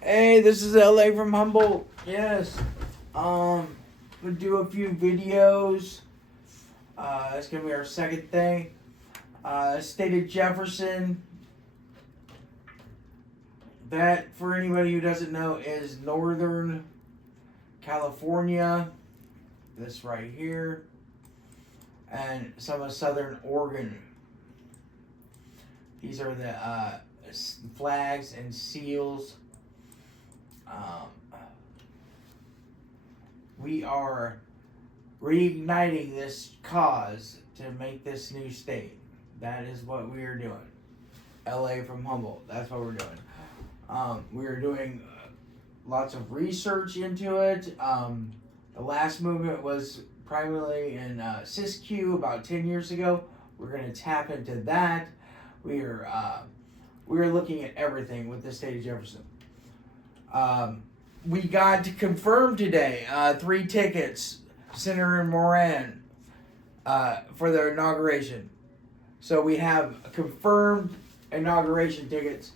Hey, this is LA from Humboldt. Yes. We'll do a few videos. It's gonna be our second thing. State of Jefferson. That, for anybody who doesn't know, is Northern California. This right here. And some of Southern Oregon. These are the flags and seals. We are reigniting this cause to make this new state. That is what we are doing. LA from Humboldt. That's what we're doing. We are doing lots of research into it. The last movement was primarily in Siskiyou about 10 years ago. We're going to tap into that. We are looking at everything with the state of Jefferson. We got to confirm today 3 tickets, Senator and Moran, for their inauguration. So we have confirmed inauguration tickets.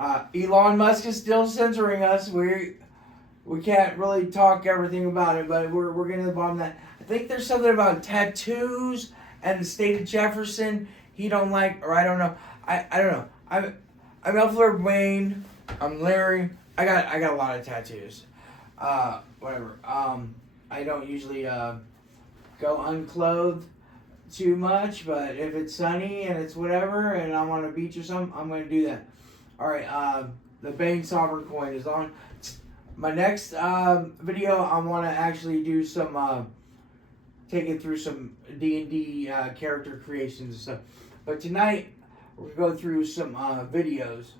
Elon Musk is still censoring us. We can't really talk everything about it, but we're getting to the bottom of that. I think there's something about tattoos and the state of Jefferson he don't like, or I don't know. I don't know. I'm Elfler Wayne. I'm Larry. I got a lot of tattoos. Whatever. I don't usually go unclothed too much, but if it's sunny and it's whatever, and I'm on a beach or something, I'm gonna do that. All right. The Bane Sovereign coin is on. My next video, I want to actually do some take it through some D&D character creations and stuff. But tonight we're gonna go through some videos.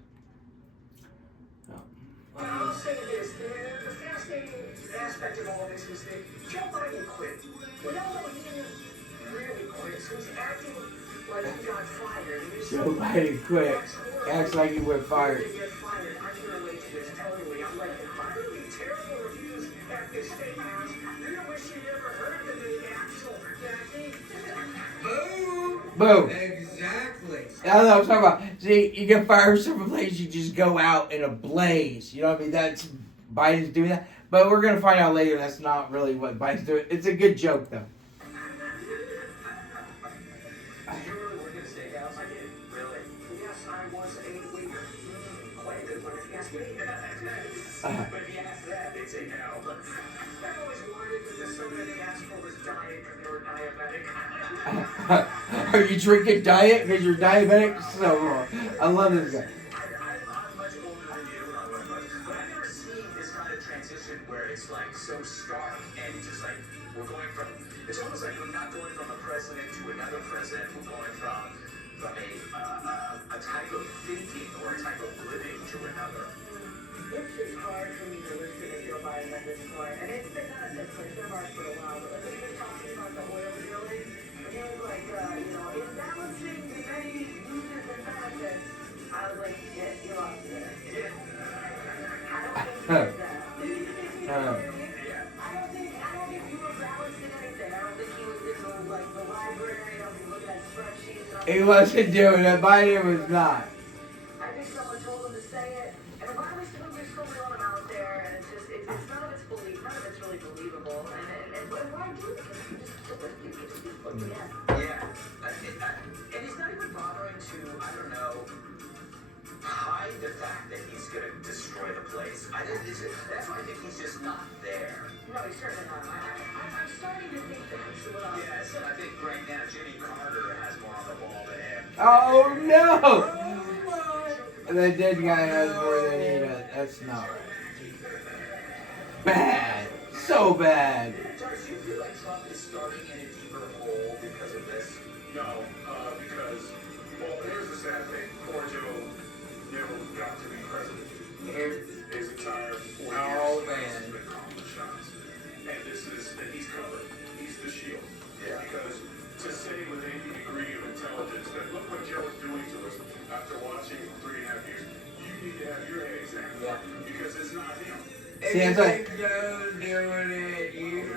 I'll say this, the fascinating aspect of all this is that Joe Biden quit. We all know he didn't really quit, so he's acting like he got fired. Joe Biden quit. Acts like he went fired. I can relate to this totally. I'm like, how do these terrible reviews at this state house? You wish you never heard the name Axel, Jackie. Boom. Exactly. That's what I'm talking about. See, you get fired from a place, you just go out in a blaze. You know what I mean? That's Biden's doing that. But we're gonna find out later that's not really what Biden's doing. It's a good joke though. Did you really work at a steakhouse? I did. Really? Yes, I was a waiter. Quite a good one if you ask me. But if you ask that, they'd say no. I've always wanted that the soda they asked for was diet because they were diabetic. Are you drinking diet because you're diabetic? So wrong. I love this guy. I'm much older than you, but I've never seen this kind of transition where it's like so stark and just like we're going from. It's almost like we're not going from a president to another president. We're going from a type of thinking or a type of living to another. It's just hard for me to listen to Joe Biden at this point, and it's been a concern of ours for a while. But when he was talking about the oil drilling, and he was like, is balancing the many uses and benefits. I was like, yeah, you lost it there. Yeah. I don't think he did that. I don't think you were balancing anything. I don't think he was in the library. I don't think looking at spreadsheets. He wasn't doing it. Biden was not. I think someone told him to say it, and the virus is just so on out there, and it's none of it's really believable, and why do it? You just put together. Yeah, and he's not even bothering to, I don't know, hide the fact that he's going to destroy the place. That's why I think he's just not there. No, he's certainly not. I'm starting to think that he's a little. Yes, and I think right now Jimmy Carter has more on the ball than him. Oh no! The dead guy has more than he does. That's not right. Bad. So bad. Does you feel like Trump is starting in a deeper hole because of this? No, because, well, here's the sad thing. Poor Joe never got to be president. His entire 4 years has been calling shots. And he's covered. He's the shield. Yeah. Because to say with any degree of intelligence that look what Joe is doing to us after watching for 3.5 years, you need to have your head examined. Yeah. Because it's not him. See, that's like, Joe's doing it, you.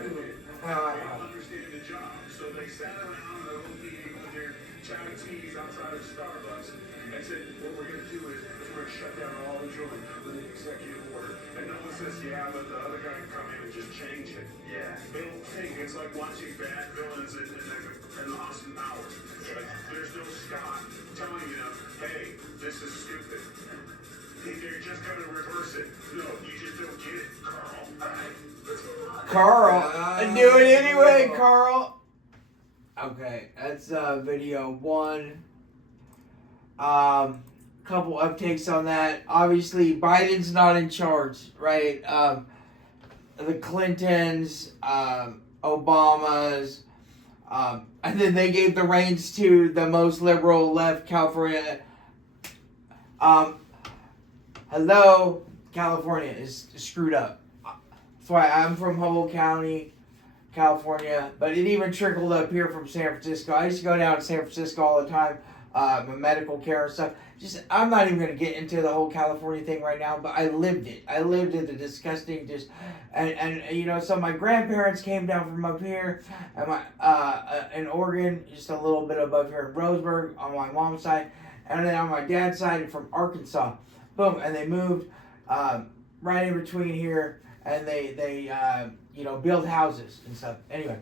They all understand the job. So they sat around the whole meeting with their chai teas outside of Starbucks and said, what we're going to do is Roseburg shut down all the drilling with an executive order. And no one says, yeah, but the other guy can come in and just change it. Yeah. They don't think. It's like watching bad villains in Austin Powers. Like, there's no Scott telling you, hey, this is stupid. They're just going to reverse it. No, you just don't get it, Carl. All right, let's move on. Carl, do it anyway, Carl. Okay, that's video 1. Couple uptakes on that. Obviously, Biden's not in charge, right? The Clintons, Obamas, and then they gave the reins to the most liberal left California. Hello, California is screwed up. That's why I'm from Humboldt County, California, but it even trickled up here from San Francisco. I used to go down to San Francisco all the time, medical care and stuff. I'm not even going to get into the whole California thing right now, but I lived it. I lived it, the disgusting, and you know, so my grandparents came down from up here, and in Oregon, just a little bit above here in Roseburg on my mom's side, and then on my dad's side from Arkansas. Boom, and they moved right in between here, and they you know, build houses and stuff. Anyway,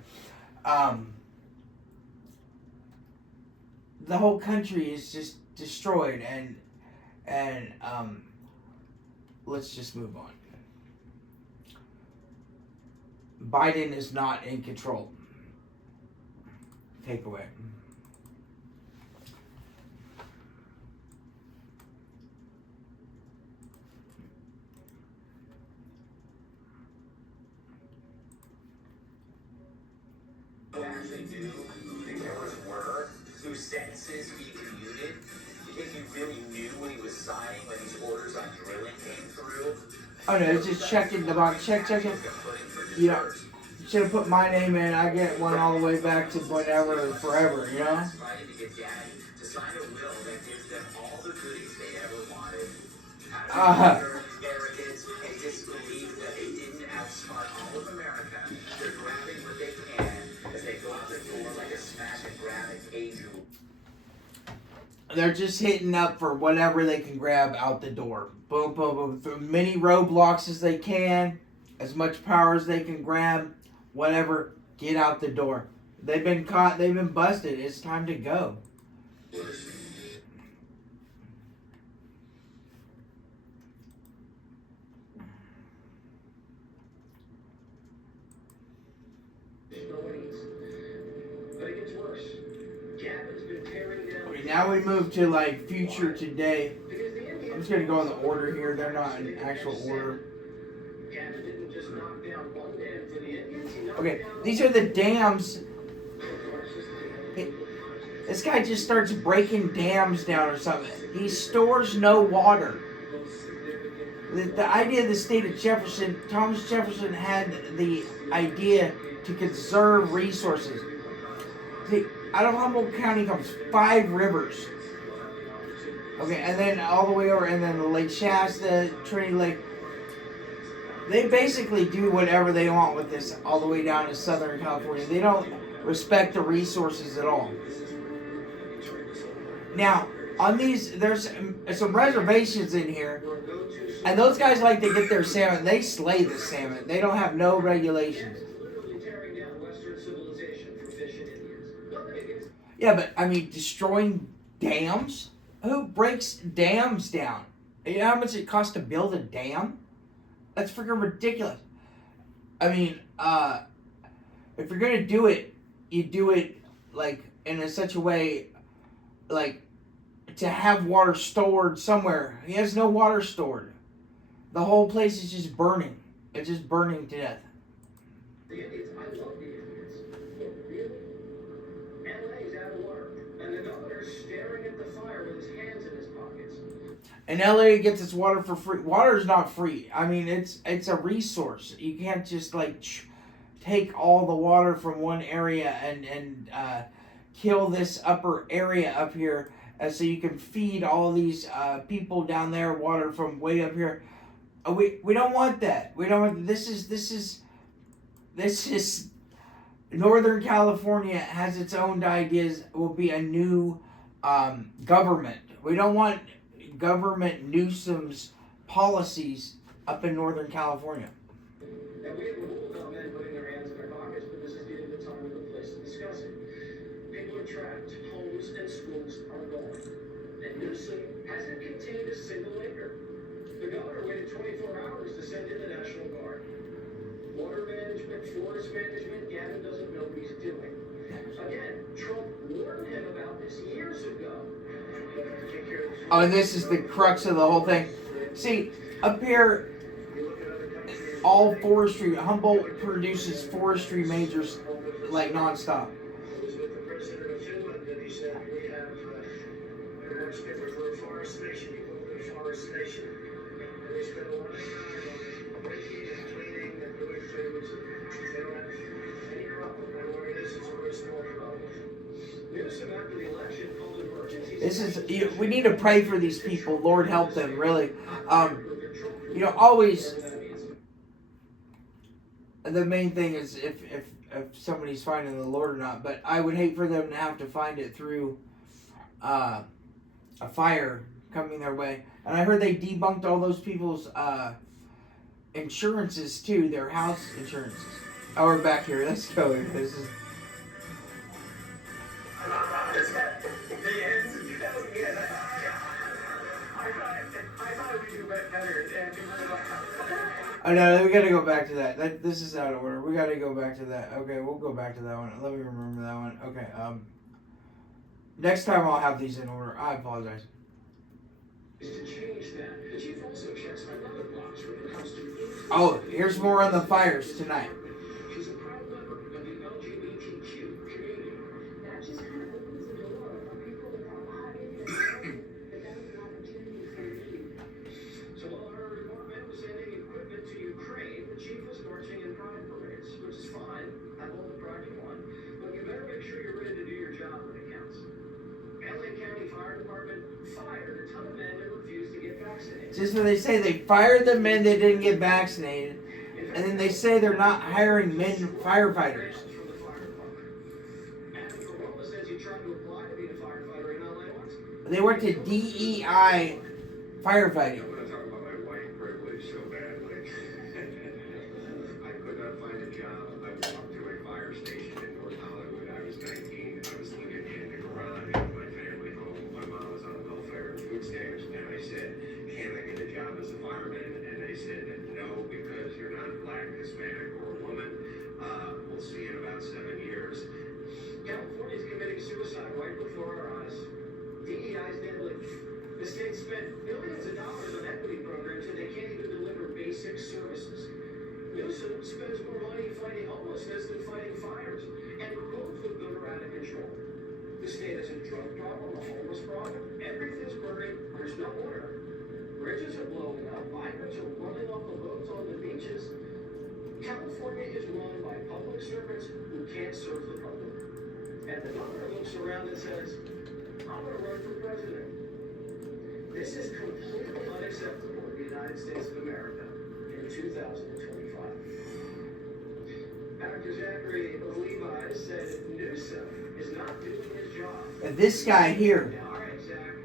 the whole country is just destroyed, and let's just move on. Biden is not in control. Takeaway. Actually do think there was word whose sentences he commuted. You think he really knew what he was signing when these orders on drilling came through? Oh no, it's just checking the box. Check it. You know, should have put my name in. I get one all the way back to whatever, forever, you know? Fighting to get Daddy to sign a will that gives them all the goodies they ever wanted. Arrogance and disbelief that they didn't outsmart all of America. They're grabbing what they can as they go out the door like a smash and grab an angel. They're just hitting up for whatever they can grab out the door. Boom, boom, boom. Through many roadblocks as they can. As much power as they can grab. Whatever. Get out the door. They've been caught. They've been busted. It's time to go. Okay, now we move to like future today. I'm just gonna go in the order here. They're not in actual order. Okay, these are the dams. This guy just starts breaking dams down or something. He stores no water. The idea of the state of Jefferson, Thomas Jefferson had the idea to conserve resources. See, out of Humboldt County comes 5 rivers. Okay, and then all the way over, and then the Lake Shasta, Trinity Lake. They basically do whatever they want with this all the way down to Southern California. They don't respect the resources at all. Now, on these, there's some reservations in here, and those guys like to get their salmon. They slay the salmon. They don't have no regulations. Yeah, but I mean, destroying dams? Who breaks dams down? You know how much it costs to build a dam? That's freaking ridiculous. I mean, if you're gonna do it, you do it like in such a way, like to have water stored somewhere. He has no water stored. The whole place is just burning. It's just burning to death. The Indians, I love the Indians. Really? LA's out of water, and the governor's staring at the fire with his hands in his pockets. And LA gets its water for free. Water is not free. I mean, it's a resource. You can't just like take all the water from one area and kill this upper area up here, so you can feed all these people down there water from way up here. We don't want that. We don't want this is Northern California has its own ideas. Will be a new government. We don't want Government Newsom's policies up in Northern California. Now, we have a rule about men putting their hands in their pockets, but this is getting the time and the place to discuss it. People are trapped, homes and schools are gone. And Newsom hasn't contained a single acre. The governor waited 24 hours to send in the National Guard. Water management, forest management, Gavin doesn't know what he's doing. Again, Trump warned him about this years ago. Oh, and this is the crux of the whole thing. See, up here, all forestry, Humboldt produces forestry majors like nonstop. I was with the president of Finland, and he said, we have the worst paper for a forest nation. You go to a forest nation, and they spend a lot of time on breaking and cleaning and doing things, and they don't have any problem. And where it is, it's a very small problem. Newsom, after the election, called emergencies. This is, we need to pray for these people. Lord help them, really. Always, the main thing is if somebody's finding the Lord or not. But I would hate for them to have to find it through a fire coming their way. And I heard they debunked all those people's insurances too, their house insurances. Oh, we're back here. Let's go. This is. Oh no, we gotta go back to that. This is out of order. We gotta go back to that. Okay, we'll go back to that one. Let me remember that one. Okay, next time I'll have these in order. I apologize. Is to change that. The chief also checks another box when it comes to Oh, here's more on the fires tonight. She's a proud member of the LGBTQ community. That just kind of opens the door for people without having to that that was an opportunity for me. So while her department was sending equipment to Ukraine, the chief was marching in pride parades, which is fine. Have all the pride you want. But you better make sure you're ready to do your job when it counts. LA County Fire Department fired a ton of men that refused to get vaccinated. Just what they say, they fired the men that didn't get vaccinated, and then they say they're not hiring men firefighters. From the fire department. Adam Carolla says he tried to apply to be a firefighter in LA once. They went to DEI firefighting. I'm going to talk about my white privilege so badly. I could not find a job. I walked to a fire station in North Hollywood. I was 19. I was living in the garage of my family home. My mom was on welfare and food stamps. And I said, can I get a job as a fireman? And they said, no, because you're not black, Hispanic, or a woman. We'll see in about 7 years. California's committing suicide right before our eyes. DEI's deadly. The state spent billions of dollars on equity programs and they can't even deliver basic services. Newsom spends more money fighting homelessness than fighting fires, and both of them are out of control. The state has a drug problem, a homeless problem. Everything's burning. There's no order. Bridges are blowing up. Migrants are running off the boats on the beaches. California is run by public servants who can't serve the public. And the governor looks around and says, I'm going to run for president. This is completely unacceptable in the United States of America in 2025. Dr. Zachary Levi said Newsom is not doing his job. And this guy here. Yeah, all right, Zach.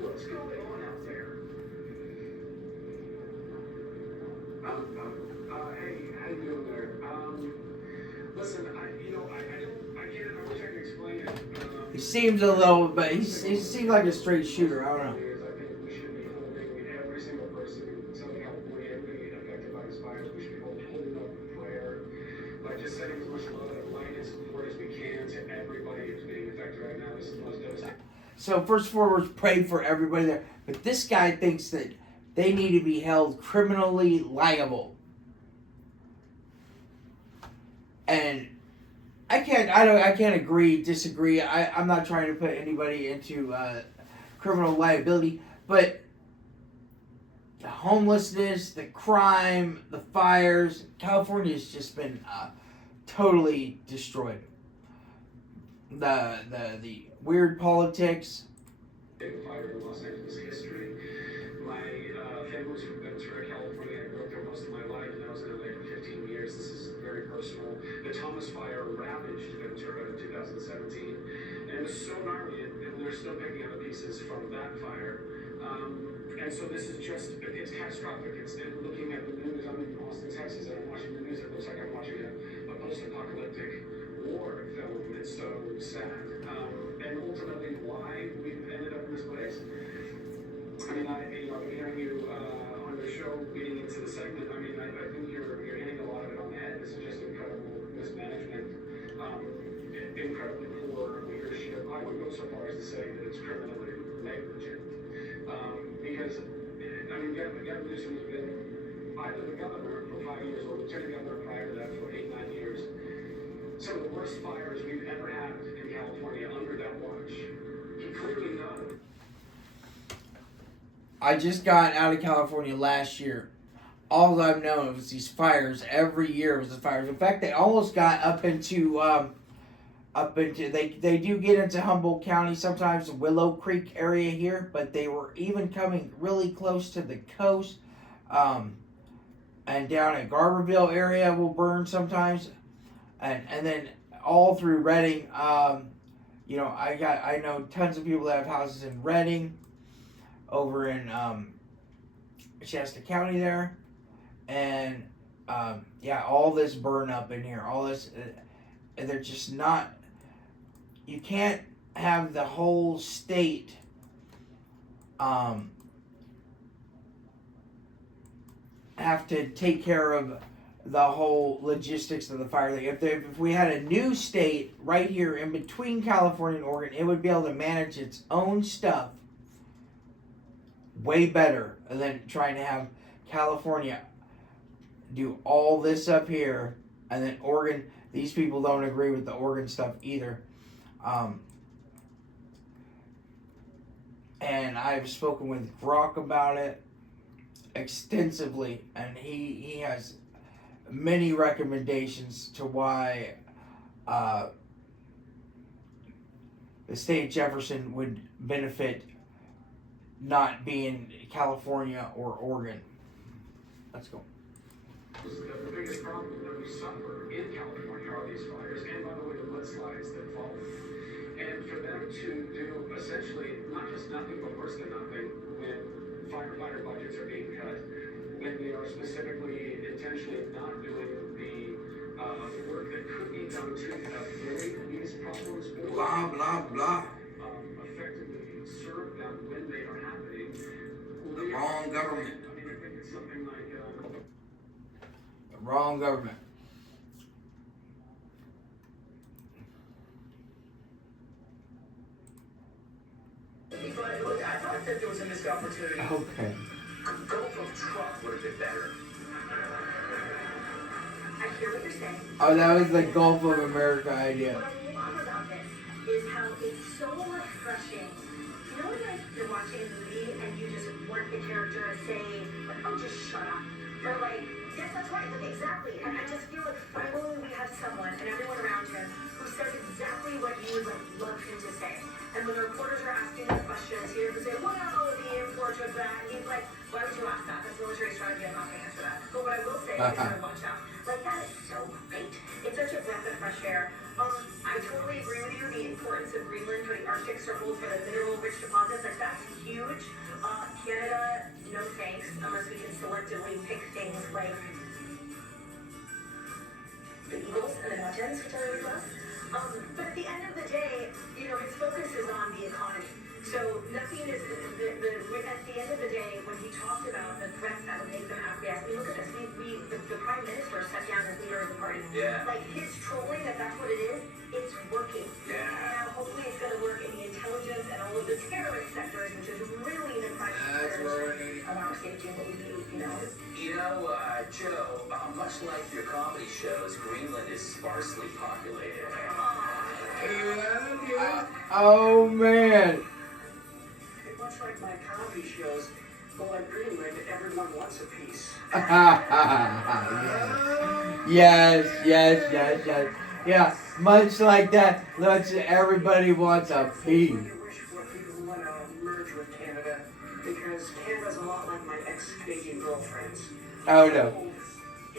What's going on out there? Hey, how you doing there? Listen, I wish I could explain it. He seems a little, but he seems like a straight shooter. I don't know. I think we should be holding every single person in Southern California, everybody affected by these fires, we should be holding up in prayer, by just sending as much love and light and support as we can to everybody who's being affected right now. This is the most devastating. So first and foremost, pray for everybody there. But this guy thinks that they need to be held criminally liable. And I can't disagree. I'm not trying to put anybody into criminal liability, but the homelessness, the crime, the fires, California's just been totally destroyed. The weird politics. Big fire in Los Angeles history. My family was from Ventura, California. I grew up there most of my life, and I was in LA for 15 years. This is very personal. The Thomas Fire ravaged Ventura in 2017, and it was so gnarly, and they're still picking up the pieces from that fire. And so this is just, it's catastrophic. It's looking at the news. I'm in Austin, Texas, and I'm watching the news. It looks like I'm watching a post-apocalyptic war film. It's so sad. And ultimately, why we've ended up in this place. I mean, I've been hearing you on your show leading into the segment. I mean, I think you're hitting a lot of it on the head. This is just incredible mismanagement, incredibly poor leadership. I would go so far as to say that it's criminally negligent. Because, I mean, Gavin Newsom has been either the governor for 5 years or lieutenant governor prior to that for 8, 9 years. Some of the worst fires we've ever had in California under that watch. He clearly knows. I just got out of California last year. All I've known was these fires. Every year was the fires. In fact, they almost got up into they do get into Humboldt County, sometimes Willow Creek area here, but they were even coming really close to the coast. And down at Garberville area will burn sometimes. And then all through Redding, I know tons of people that have houses in Redding, over in Shasta County there, and all this burn up in here, all this, and they're just not. You can't have the whole state have to take care of the whole logistics of the fire thing. If we had a new state right here in between California and Oregon, it would be able to manage its own stuff way better than trying to have California do all this up here, and then Oregon. These people don't agree with the Oregon stuff either. And I've spoken with Grok about it extensively, and he has many recommendations to why the state of Jefferson would benefit not being California or Oregon. Let's go. The biggest problem that we suffer in California are these fires, and by the way, the mudslides that follow. And for them to do essentially not just nothing, but worse than nothing, when firefighter budgets are being cut, when they are specifically intentionally not doing the work that could be done to avoid these problems, or Blah blah blah. effectively serve them when they are happening. The wrong government. I mean, I think it's something like. Wrong government. Look, I thought that there was a missed opportunity. Okay. Gulf of Trump would have been better. I hear what you're saying. Oh, that was the Gulf of America idea. What I love about this is how it's so refreshing. You know when like you're watching a movie and you just want the character to say, like, oh, just shut up. Or like, yes, that's right, like, exactly. And I just feel like finally we have someone and everyone around him who says exactly what you would like love him to say. And when the reporters are asking him questions, he doesn't say, well, the import of that. And he's like, why would you ask that? That's military strategy. I'm not going to answer that. But what I will say is I watch out. Like, that is so great. It's such a breath of fresh air. I totally agree with you. The importance of Greenland for the Arctic Circle, for the mineral-rich deposits, like, that's huge. Canada, no thanks, unless we can selectively pick things like the Eagles and the mountains, which I really love. But at the end of the day, his focus is on the economy. So nothing is, at the end of the day, when he talked about the threats that would make them acquiesce, I mean, look at this, the Prime Minister sat down as leader of the party. Yeah. Like, his trolling, if that's what it is, it's working. Yeah. And hopefully it's going to work in the intelligence and all of the terrorist sectors, which is really the prime of our safety and what we need, Joe, much like your comedy shows, Greenland is sparsely populated. Oh man. Much like my comedy shows, but like Greenland, everyone wants a piece. Yes. Yeah, much like that. Everybody wants a piece. I wish for people who want to merge with Canada, because Canada's a lot like my ex-Canadian girlfriends. Oh no.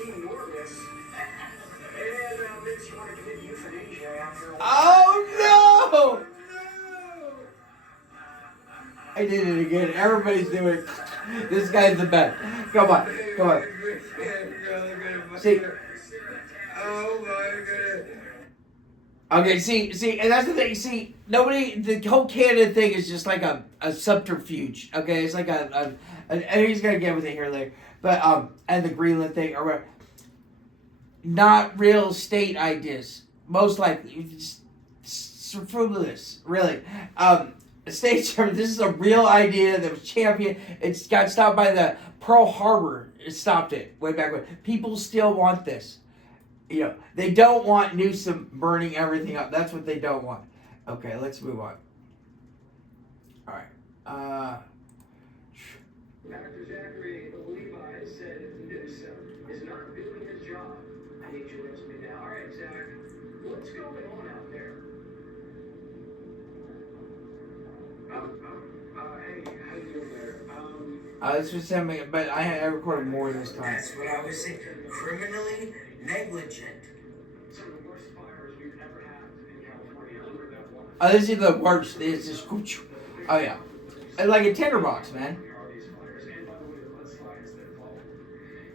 Enormous. And makes you want to commit euthanasia after a while. Oh no! I did it again. Everybody's doing it. This guy's the best. Come on. See. Oh my goodness. Okay, see, and that's the thing. See, the whole Canada thing is just like a subterfuge. Okay, it's like and he's gonna get with it here later. But and the Greenland thing or whatever. Not real state ideas. Most likely, frivolous. Really, states. This is a real idea that was championed. It's got stopped by the Pearl Harbor. It stopped it way back when. People still want this. You know, they don't want Newsom burning everything up. That's what they don't want. Okay, let's move on. All right. Dr. Zachary Levi said Newsom is not doing his job. I need you to answer me now. All right, Zach, what's going on out there? Hey, how you doing there? This was him, but I recorded more this time. That's what I was saying. Criminally negligent. Some of the worst fires we've ever had in California. I remember that one. This is the worst. It's just, oh yeah, and like a tinderbox, man. Are these fires, and by the way, the mudslides that follow.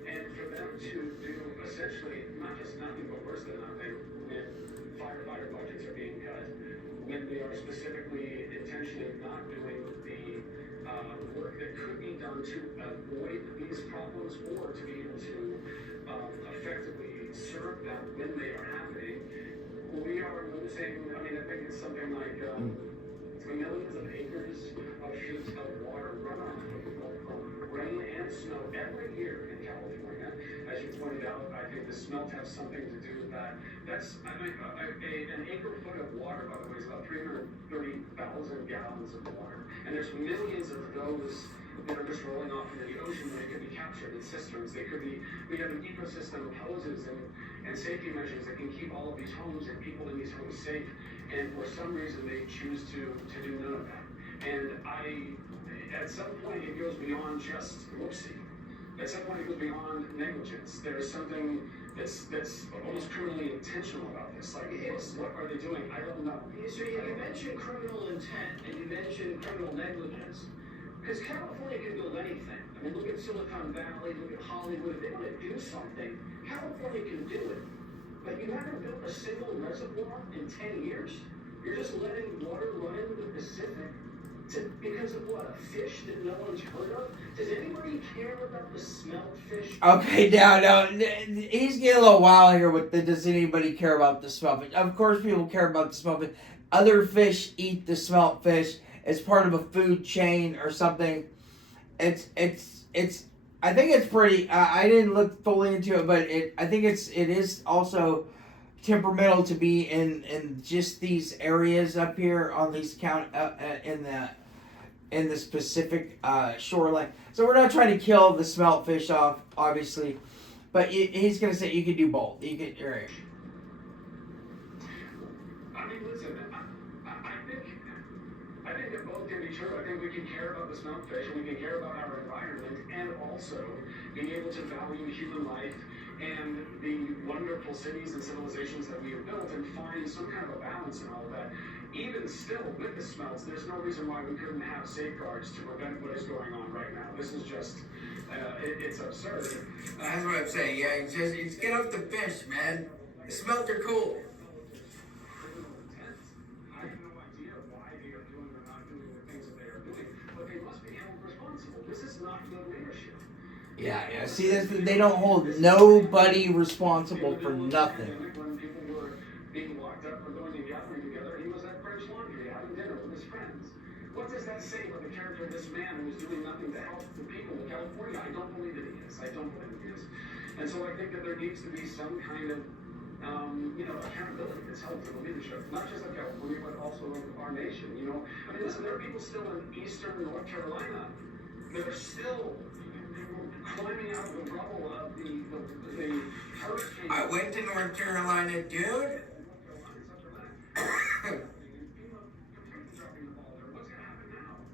And for them to do essentially not just nothing but worse than nothing when firefighter budgets are being cut, when they are specifically intentionally not doing the work that could be done to avoid these problems or to be able to effectively serve them when they are happening. We are losing, I mean, I think it's something like millions of acres of sheets of water runoff from rain and snow every year in California. As you pointed out, I think the smelt has something to do with that. That's, I mean, an acre foot of water, by the way, is about 330,000 gallons of water. And there's millions of those that are just rolling off into the ocean where they could be captured in cisterns. They could be, we have an ecosystem of hoses and safety measures that can keep all of these homes and people in these homes safe. And for some reason, they choose to do none of that. And at some point, it goes beyond just whoopsie. At some point, it goes beyond negligence. There is something that's almost criminally intentional about this. Like, what are they doing? I don't know. So you mentioned criminal intent, and you mentioned criminal negligence. Because California can build anything. I mean, look at Silicon Valley, look at Hollywood. If they want to do something, California can do it. But you haven't built a single reservoir in 10 years. You're just letting water run into the Pacific because of what? A fish that no one's heard of? Does anybody care about the smelt fish? Okay, now, he's getting a little wild here with the does anybody care about the smelt fish? Of course people care about the smelt fish. Other fish eat the smelt fish. It's part of a food chain or something. It's I think it's pretty. I didn't look fully into it, but I think it is also temperamental to be in just these areas up here on these in the specific shoreline. So we're not trying to kill the smelt fish off, obviously, but he's gonna say you could do both. You could. Right. I mean, listen. I think that both can be true. I think we can care about the smelt fish and we can care about our environment and also being able to value human life and the wonderful cities and civilizations that we have built and find some kind of a balance in all of that. Even still, with the smelts, there's no reason why we couldn't have safeguards to prevent what is going on right now. This is just, it's absurd. That's what I'm saying. Yeah, it's get off the fish, man. The smelt are cool. Yeah. See, they don't hold nobody responsible for nothing. When people were being locked up for going to gathering together, he was at French Laundry having dinner with his friends. What does that say about the character of this man who is doing nothing to help the people of California? I don't believe that he is. I don't believe he is. And so I think that there needs to be some kind of accountability that's held to the leadership, not just of California, but also of our nation. I mean, listen, there are people still in eastern North Carolina that are still climbing out of the rubble of the hurricane. I went to North Carolina, dude.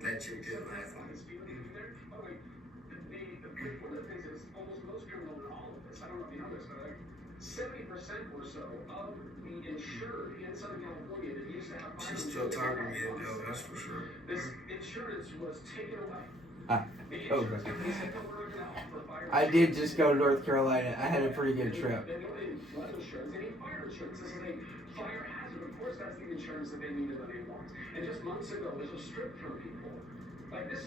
That's your good laugh. One of the things that's almost most criminal in all of this, I don't know if you know this, but 70% or so of the insured in Southern California that used to have. She's still talking to me, though, that's for sure. This insurance was taken away. Okay. I did just go to North Carolina. I had a pretty good trip. Flood insurance, they need fire insurance. This is a fire hazard. Of course, that's the insurance that they needed and they want. And just months ago, this was stripped from people. Like this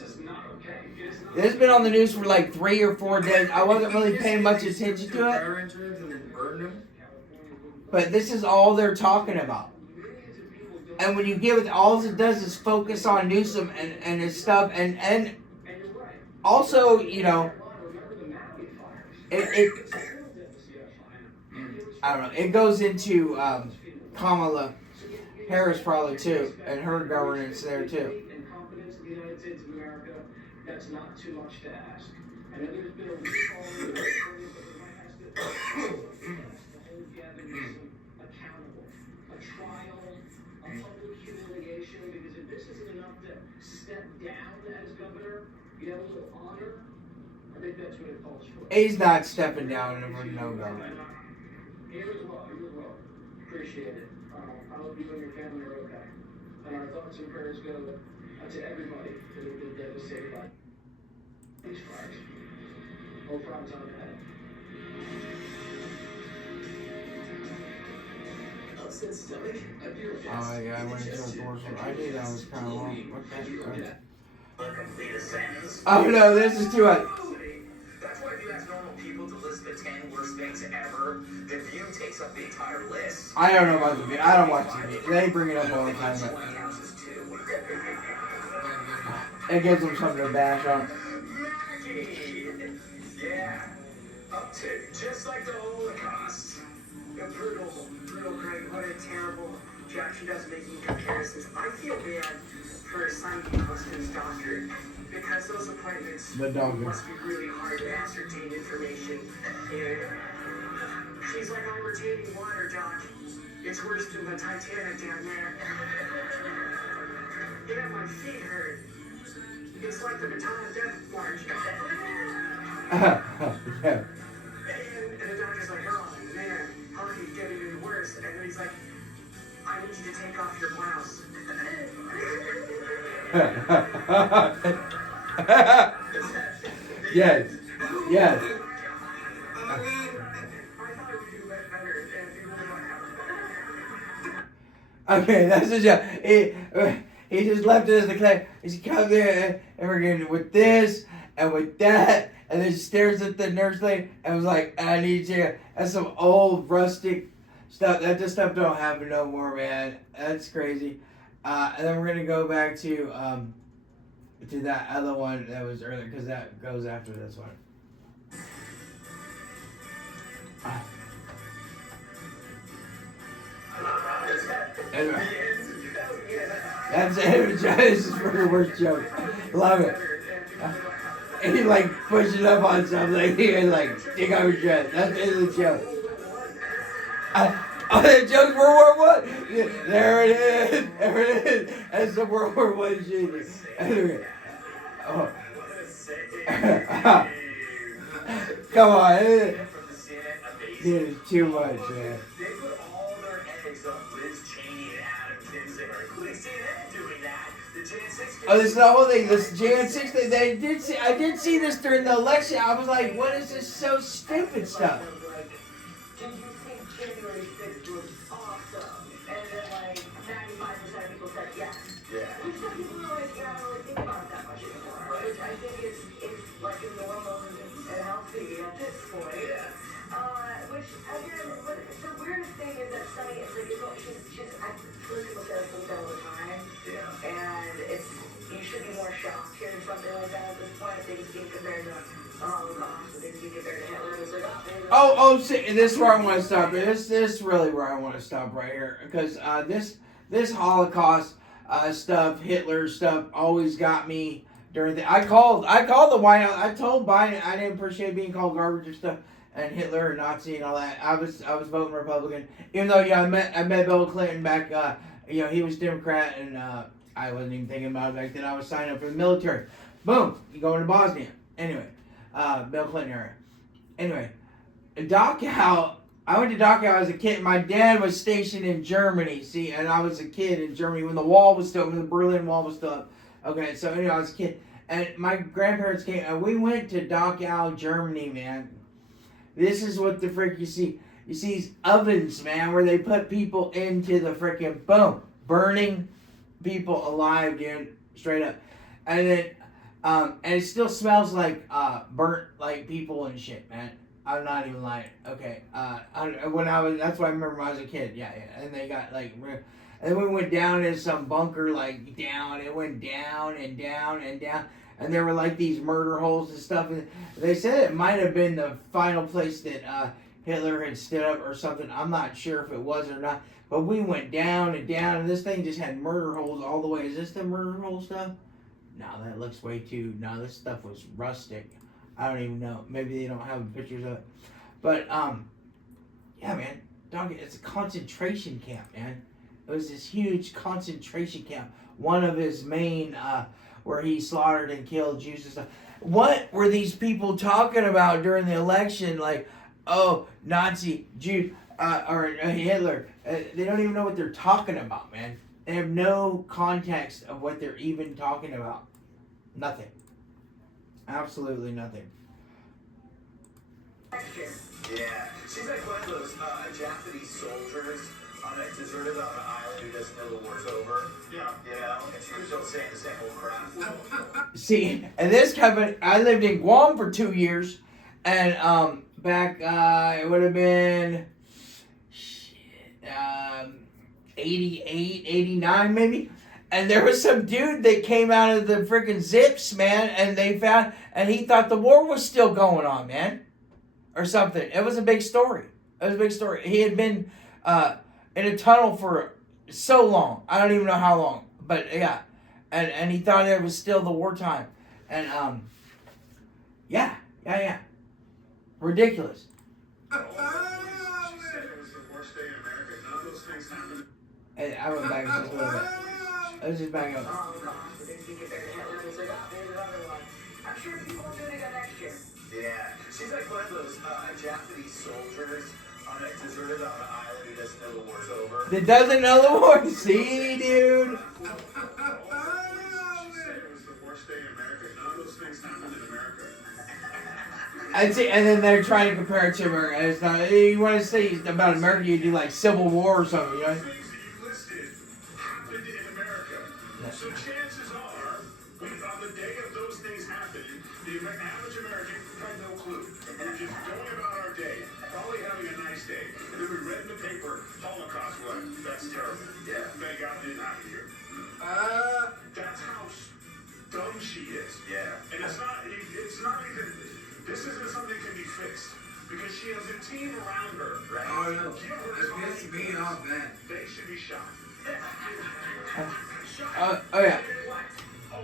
is not okay. It is not. This has been on the news for like 3 or 4 days. I wasn't really paying much attention to it. Fire insurance and then burn them. But this is all they're talking about. And when you give it, all it does is focus on Newsom and his stuff. And also, you know, it I don't know. It goes into Kamala Harris probably too, and her governance there too. Incompetence of the United States of America, that's not too much to ask. I know there's been a recall in the accountable. A trial, a public humiliation, because if this isn't enough to step down as governor, you have a little honor, I think that's what it calls for. He's not stepping down and we're no government. You as well. Appreciate it. I hope you and your family are okay. And our thoughts and prayers go to everybody that have been devastated by these fires. No problems on that. Upset stomach? Oh yeah, I went into a abortion. I knew that was kind of long. Okay. Oh no, this is too much. That's why if you ask normal people to list the 10 worst things ever, The View takes up the entire list. I don't know about The View. I don't watch TV. They bring it up all the time, but it gives them something to bash on. Maggie! Yeah. Up to just like the Holocaust. Brutal, Greg. What a terrible job she does making comparisons. I feel bad for her son being husband's doctor. Because those appointments The dog. must be really hard to ascertain information. And she's like, I'm retaining water, Doc. It's worse than the Titanic down there. Yeah, my feet hurt. It's like the baton of death march. Yeah. And the doctor's like, oh man, how could it get even worse? And then he's like, I need you to take off your blouse. Yes. Yes. I thought it would do better if you would. Okay, that's the joke. He just left it as the clay. He comes in and we're getting with this and with that, and then she stares at the nurse lady and was like, I need you. That's some old rustic stuff. That just stuff don't happen no more, man. That's crazy. And then we're gonna go back to that other one that was earlier, because that goes after this one. Anyway. That's it. This is for the worst joke. Love it. And he like pushing up on something. He was like, take off your dress. That's the end of the joke. Oh, the joke's World War I. There it is. There it is. That's the World War I shit. Anyway. Oh. Come on. It is too much, man. They put all their eggs on Liz Cheney and Adam Kinzinger, including CNN doing that. The Jan 6 Oh, this is the whole thing. This Jan 6 thing. I did see this during the election. I was like, what is this so stupid stuff? Did you think January 6th was awesome? And then like 95% of people said yes. Yeah. Which some people are like, yeah, I don't really think about it that much anymore. Which I think is like a normal and healthy at this point. Yeah. Which again, but the weirdest thing is that Sunny is like, she's I feel people say things all the time. Yeah. And you should be more shocked hearing something like that at this point. Things being compared to the Holocaust, things being compared to Hitler. It's like, See, this is where I want to stop. This is really where I want to stop right here, because this Holocaust stuff, Hitler stuff, always got me during the. I called the White House. I told Biden I didn't appreciate being called garbage and stuff, and Hitler and Nazi and all that. I was voting Republican, even though I met Bill Clinton back. He was Democrat, and I wasn't even thinking about it back then. I was signing up for the military. Boom, you going to Bosnia. Anyway, Bill Clinton era. Anyway, Dachau. I went to Dachau as a kid. My dad was stationed in Germany. And I was a kid in Germany when the Berlin Wall was still up. Okay, so anyway, I was a kid. And my grandparents came, and we went to Dachau, Germany, man. This is what the frick you see. You see these ovens, man, where they put people into the frickin' boom, burning people alive, dude, straight up. And then, and it still smells like burnt like people and shit, man. I'm not even lying. Okay, that's what I remember when I was a kid. Yeah. And they got like, and then we went down in some bunker, like down. It went down and down and down. And there were like these murder holes and stuff. And they said it might have been the final place that Hitler had stood up or something. I'm not sure if it was or not. But we went down and down, and this thing just had murder holes all the way. Is this the murder hole stuff? No, that looks way too. No, this stuff was rustic. I don't even know. Maybe they don't have pictures of it. But yeah, man, it's a concentration camp, man. It was this huge concentration camp. One of his main, where he slaughtered and killed Jews and stuff. What were these people talking about during the election? Like, oh, Nazi, Jew, or Hitler. They don't even know what they're talking about, man. They have no context of what they're even talking about. Nothing. Absolutely nothing. Yeah, she's like one of those Japanese soldiers on a deserted island who doesn't know the war's over. Yeah, and she was still saying the same old crap. See, and this company, I lived in Guam for 2 years, and back it would have been 88, 89 maybe. And there was some dude that came out of the freaking zips, man, and he thought the war was still going on, man. Or something. It was a big story. He had been in a tunnel for so long. I don't even know how long. But yeah. And he thought it was still the wartime. And yeah. Ridiculous. She said it was the worst day in America. None of those things happened. And I went back just a little bit. Let's just back up. Oh, God. Didn't think it better than Hitler. He's like, oh, here's another one. I'm sure people will do it again next year. Yeah, she's like one of those Japanese soldiers on a deserted island who doesn't know the war's over. That doesn't know the war. See, dude. She said it was the worst day in America. None of those things happened in America. I'd say, and then they're trying to compare it to America. It's not, you want to say about America, you do like Civil War or something, you know? Things that you listed happened in America. So chances are, on the day of those things happening, the average American had no clue. We were just going about our day, probably having a nice day. And then we read in the paper, Holocaust, what? That's terrible. Yeah, thank God it didn't happen here. That's how dumb she is. Yeah. And it's not even, this isn't something that can be fixed. Because she has a team around her, right? Oh, no. Give her That's time. pissing me off, man. They should be shot. Oh yeah. Oh,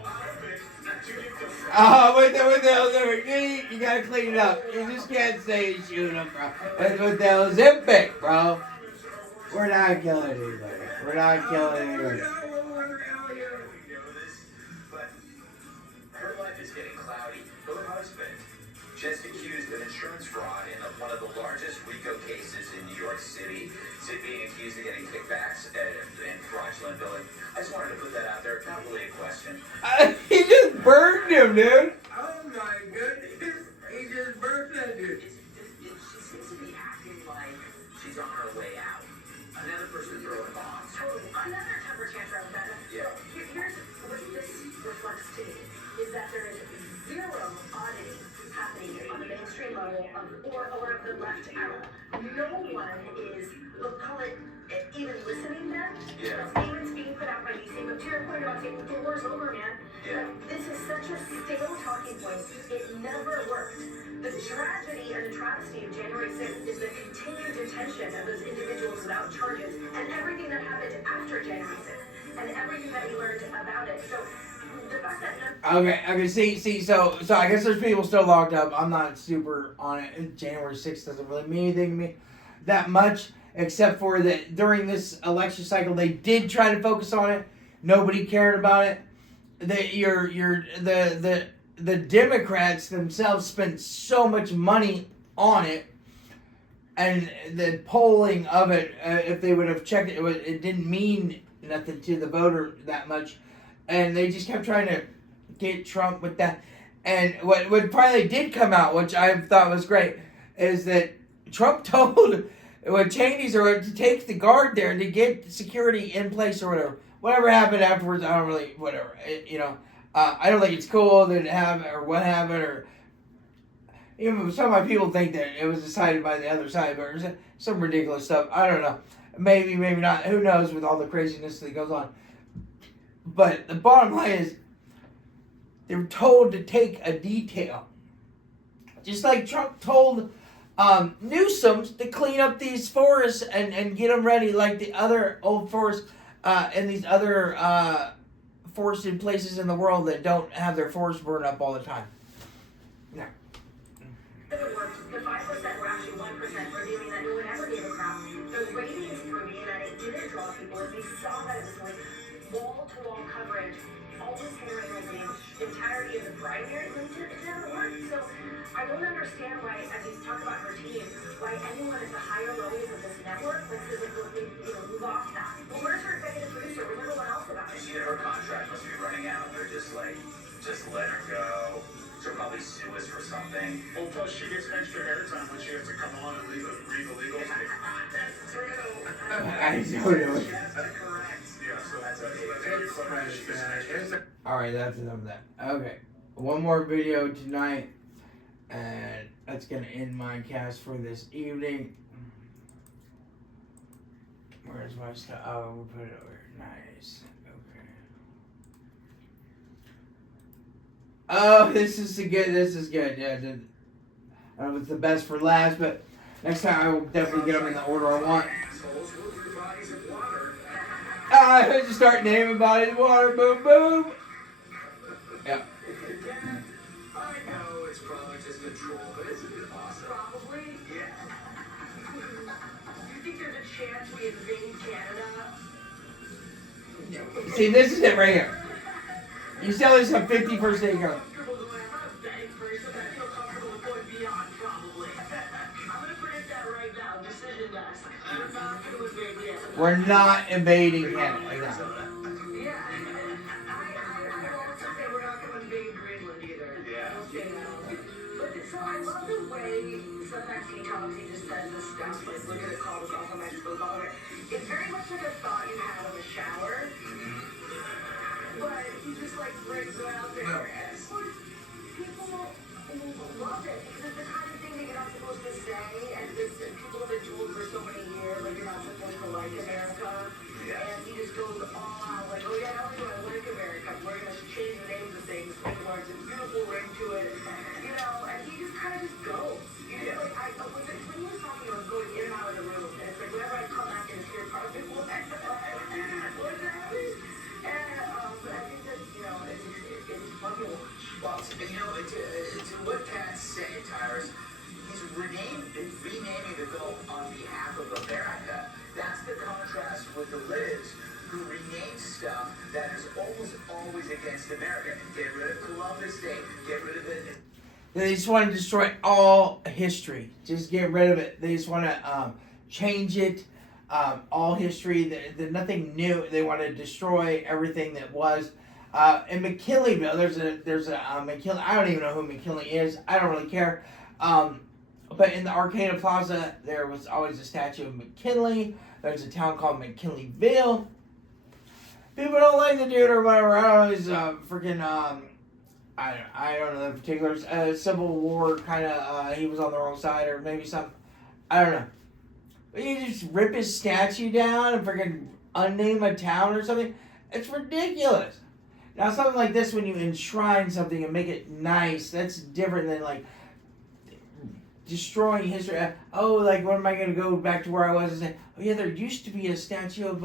What the hell's over? You gotta clean it up. You just can't say shoot them, bro. That's what the hell's epic, bro. We're not killing anybody. But her life is getting cloudy. Her husband just accused of insurance fraud in one of the largest RICO cases in New York City. Being accused of getting kickbacks and fraudulent billing. I just wanted to put that out there. Not really a question. He just burned him, dude. Oh my goodness. He just burned that dude. She seems to be acting like she's on her way out. Another person throwing bombs. Totally. Another temper tantrum. Yeah. Here's what this reflects to me, is that there is zero auditing happening on the mainstream level or of the left era. No one is, we'll call it, even listening then. Yeah. Statements being put out by these same, to your point about saying the war's over, man. Yeah. This is such a stale talking point. It never worked. The tragedy and the travesty of January 6th is the continued detention of those individuals without charges and everything that happened after January 6th and everything that we learned about it. So the fact that Okay, see, so I guess there's people still locked up. I'm not super on it. January 6th doesn't really mean anything to me that much, except for that during this election cycle, they did try to focus on it. Nobody cared about it. The Democrats themselves spent so much money on it, and the polling of it, if they would have checked it, it didn't mean nothing to the voter that much. And they just kept trying to get Trump with that. And what finally did come out, which I thought was great, is that Trump told Cheney's to take the guard there to get security in place or whatever. Whatever happened afterwards, I don't really, whatever. I don't think it's cool that it happened or what happened, or even some of my people think that it was decided by the other side, but there's some ridiculous stuff. I don't know. Maybe, maybe not. Who knows with all the craziness that goes on. But the bottom line is, they were told to take a detail. Just like Trump told Newsom to clean up these forests and get them ready like the other old forests and these other forested places in the world that don't have their forests burned up all the time. Yeah. The 5% were actually 1%, revealing that no one ever gave a crap. The ratings proving that it didn't draw people. We saw that it was like wall-to-wall coverage, almost handling like the entirety of the primary. It doesn't work. So I don't understand why, as he's talking about her team, why anyone at the higher levels of this network like says, we lost that. Well, where's her executive producer? Where's everyone else about it? Her contract must be running out. They're just like, just let her go. She'll probably sue us for something. Well, plus she gets extra airtime when she has to come on and read the legal statement. That's true. I don't know. That's correct. Yeah, so that's very clever. She gets extra airtime. Alright, that's enough of that. Okay. One more video tonight, and that's going to end my cast for this evening. Where's my stuff? Oh, we'll put it over here. Nice. Okay. Oh, this is good. Yeah, I don't know if it's the best for last, but next time I will definitely get them in the order I want. Assholes move through bodies of water. I just start naming bodies of water. Boom, boom. Yeah. I know it's probably just a troll, but isn't it awesome? Probably. Yeah. You think there's a chance we invade Canada? See, this is it right here. You sell this on 51st Day Go. Comfortable going. I'm not a betting person, but I feel comfortable going beyond, probably. I'm going to predict that right now. Decision desk. We're not going to invade Canada. We're not invading Canada. Like that. Yeah. I also say we're not going to invade Greenland either. Yeah. I'll say that also. But so I love the way sometimes he talks, he just says this stuff, like we're going to call this also Mexico, call it. It's very much like a thought you have in the shower. But he just like brings it out there. And people love it because it's the kind of thing that you're not supposed to say, and people have been told for so many years, like you're not supposed to like America. Yeah. And he just goes all out, like, oh yeah, I like America. We're gonna change the names of things, make it more beautiful ring to it, and he just kind of just goes. Yeah. Like when he was talking, I was going in and out of the room, and it's like whenever I come back in his ear, part of it will what's happening? And I think that it's fun to watch. Well, to what Pat's saying, Tyrus, he's renaming the bill on behalf of America. That's the contrast with the libs who rename stuff that is almost always against America. Get rid of Columbus Day. Get rid of it. They just want to destroy all history. Just get rid of it. They just want to change it. All history. Nothing new. They want to destroy everything that was. In McKinleyville, there's a McKinley. I don't even know who McKinley is. I don't really care. But in the Arcata Plaza, there was always a statue of McKinley. There's a town called McKinleyville. People don't like the dude or whatever. I don't know. He's freaking. I don't know the particulars. Civil War kind of. He was on the wrong side or maybe something. I don't know. But you just rip his statue down and freaking unname a town or something. It's ridiculous. Now something like this, when you enshrine something and make it nice, that's different than like destroying history. Oh, like when am I going to go back to where I was and say, oh yeah, there used to be a statue of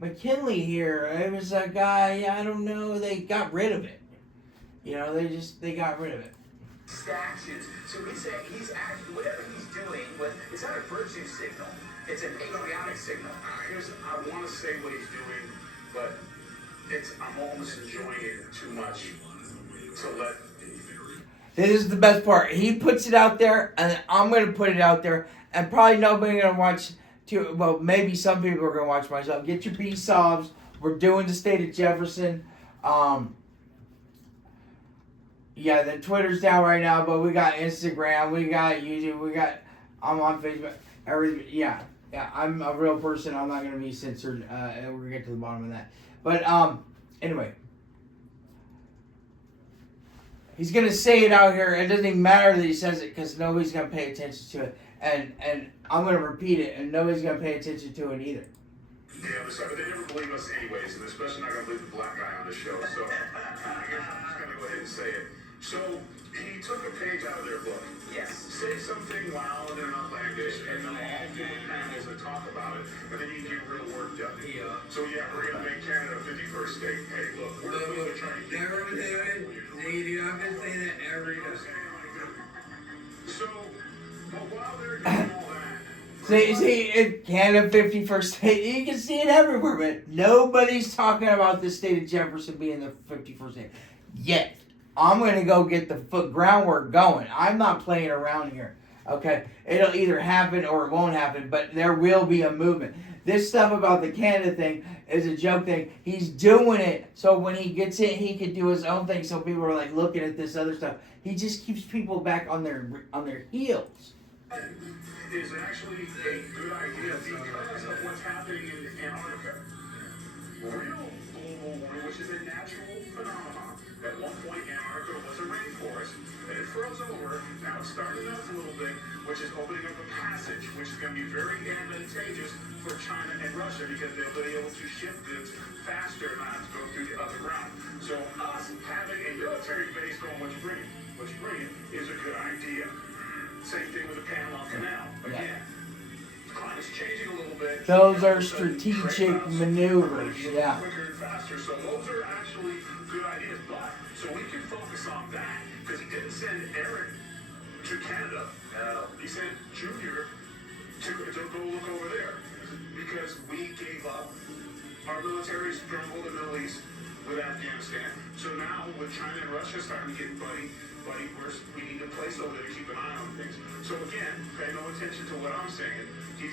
McKinley here. It was a guy, I don't know, they got rid of it. You know, they got rid of it. Statues. So he's actually, whatever he's doing, it's not a virtue signal. It's a patriotic signal. I want to say what he's doing, but I'm almost enjoying it too much to let. This is the best part. He puts it out there, and then I'm going to put it out there, and probably nobody's going to watch. Well, maybe some people are going to watch myself. Get your B-Sobs. We're doing the state of Jefferson. Yeah, the Twitter's down right now, but we got Instagram, we got YouTube, I'm on Facebook, everything. Yeah, I'm a real person. I'm not gonna be censored. And we're gonna get to the bottom of that. But anyway, he's gonna say it out here. It doesn't even matter that he says it because nobody's gonna pay attention to it. And I'm gonna repeat it, and nobody's gonna pay attention to it either. Yeah, but they never believe us anyways, and especially not gonna believe the black guy on the show. So I guess I'm just gonna go ahead and say it. So he took a page out of their book. Yes. Say something wild and outlandish, and then all four panels that talk about it, and then you get real work done. Yeah. So yeah, we're gonna make Canada 51st state. Hey, look, we're trying to get. Never do it. I've been saying that every day. So, but while they're doing all that. See, in Canada 51st state, you can see it everywhere, but nobody's talking about the state of Jefferson being the 51st state yet. I'm going to go get the groundwork going. I'm not playing around here, okay? It'll either happen or it won't happen, but there will be a movement. This stuff about the Canada thing is a joke thing. He's doing it so when he gets in, he can do his own thing. So people are like looking at this other stuff. He just keeps people back on their heels. Is actually a good idea because of what's happening in Antarctica. Real global warming, which is a natural phenomenon. At one point, Antarctica was a rainforest, and it froze over. Now it's starting to melt a little bit, which is opening up a passage, which is going to be very advantageous for China and Russia because they'll be able to ship goods faster, not have to go through the other route. So us having a military base going, what you bring is a good idea. Same thing with the Panama Canal. Again, climate's changing a little bit. Those are strategic maneuvers, yeah. Quicker and faster, so those are actually good ideas. But so we can focus on that because he didn't send Eric to Canada. He sent Junior to go look over there because we gave up our military struggle in the Middle East with Afghanistan. So now with China and Russia starting to get buddy, we need a place over there to keep an eye on things. So again, pay no attention to what I'm saying.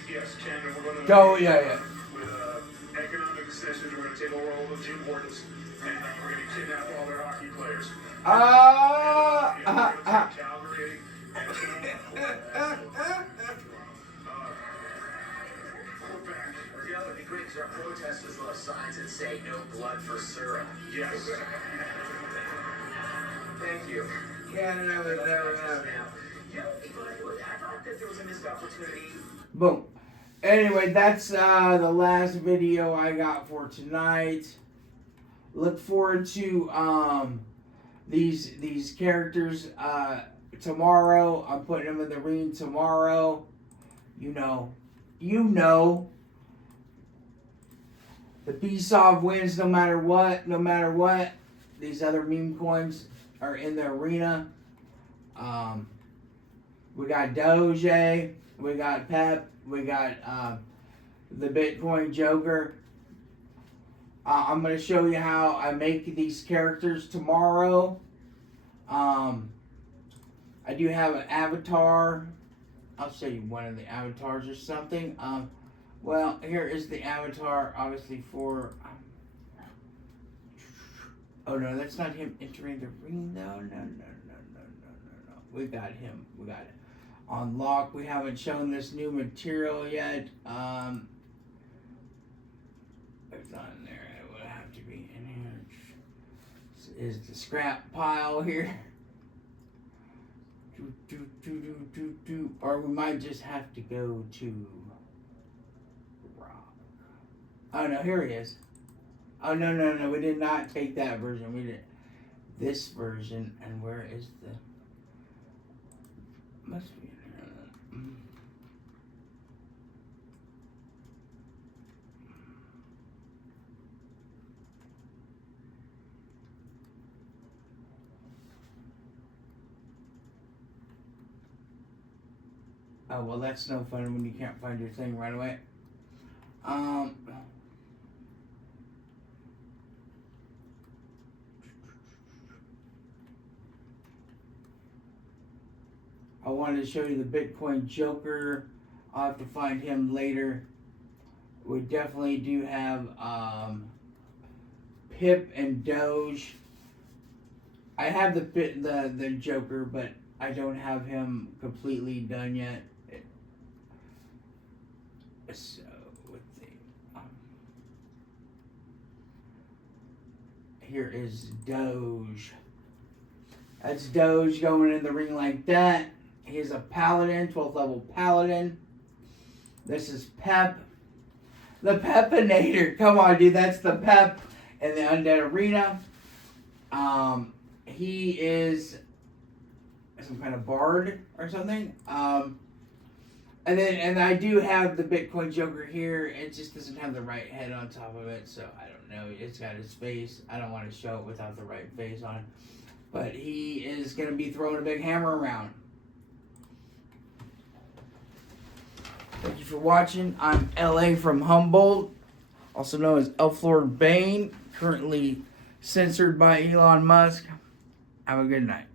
Yes, Canada, we're going to with economic concessions. We're going to take over all the gym wardens, and we're going to kidnap all their hockey players. Calgary and we're back. You know, it'd be great because our protesters will have signs that say "No blood for syrup." Yes. Thank you. Canada would never have. You know, I thought that there was a missed opportunity. Boom. Anyway, that's the last video I got for tonight. Look forward to these characters tomorrow. I'm putting them in the ring tomorrow. You know. The B-Sov wins no matter what. These other meme coins are in the arena. We got Doge, we got Pep, we got the Bitcoin Joker. I'm going to show you how I make these characters tomorrow. I do have an avatar. I'll show you one of the avatars or something. Well, here is the avatar, obviously for... oh, no, that's not him entering the ring, though. No. We got him. We got it on lock. We haven't shown this new material yet. It's not in there. It would have to be in here. This is the scrap pile here. Or we might just have to go to rock. Oh, no, here he is. Oh, no. We did not take that version. We did this version. And where is the... must be in there. Oh, well, that's no fun when you can't find your thing right away. I wanted to show you the Bitcoin Joker. I'll have to find him later. We definitely do have Pip and Doge. I have the Joker, but I don't have him completely done yet. So let's see. Here is Doge. That's Doge going in the ring like that. He's a Paladin, 12th level Paladin. This is Pep. The Pepinator. Come on, dude. That's the Pep in the Undead Arena. He is some kind of bard or something. And I do have the Bitcoin Joker here. It just doesn't have the right head on top of it, so I don't know. It's got his face. I don't want to show it without the right face on it. But he is going to be throwing a big hammer around. Thank you for watching. I'm LA from Humboldt, also known as Elf Lord Bane, currently censored by Elon Musk. Have a good night.